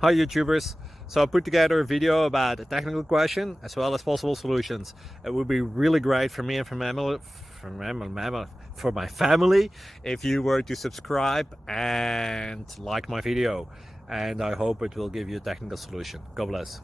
Hi YouTubers. So I put together a video about a technical question as well as possible solutions. It would be really great for me and for my family if you were to subscribe and like my video. And I hope it will give you a technical solution. God bless.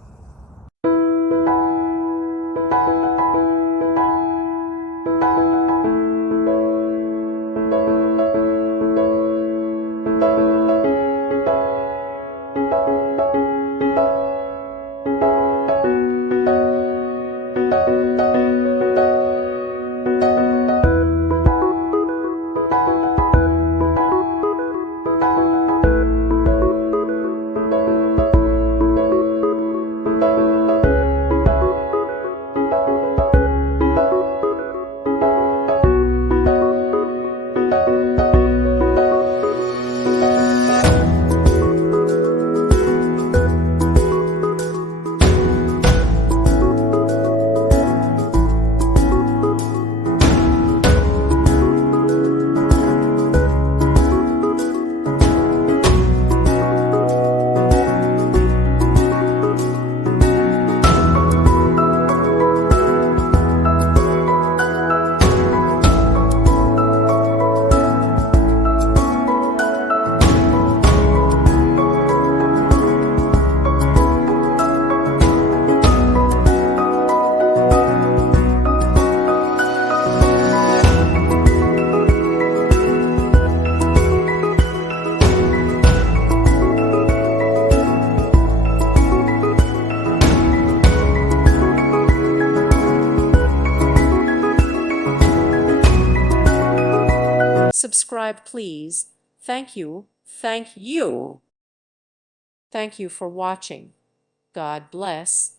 Subscribe, please. Thank you. Thank you. Thank you for watching. God bless.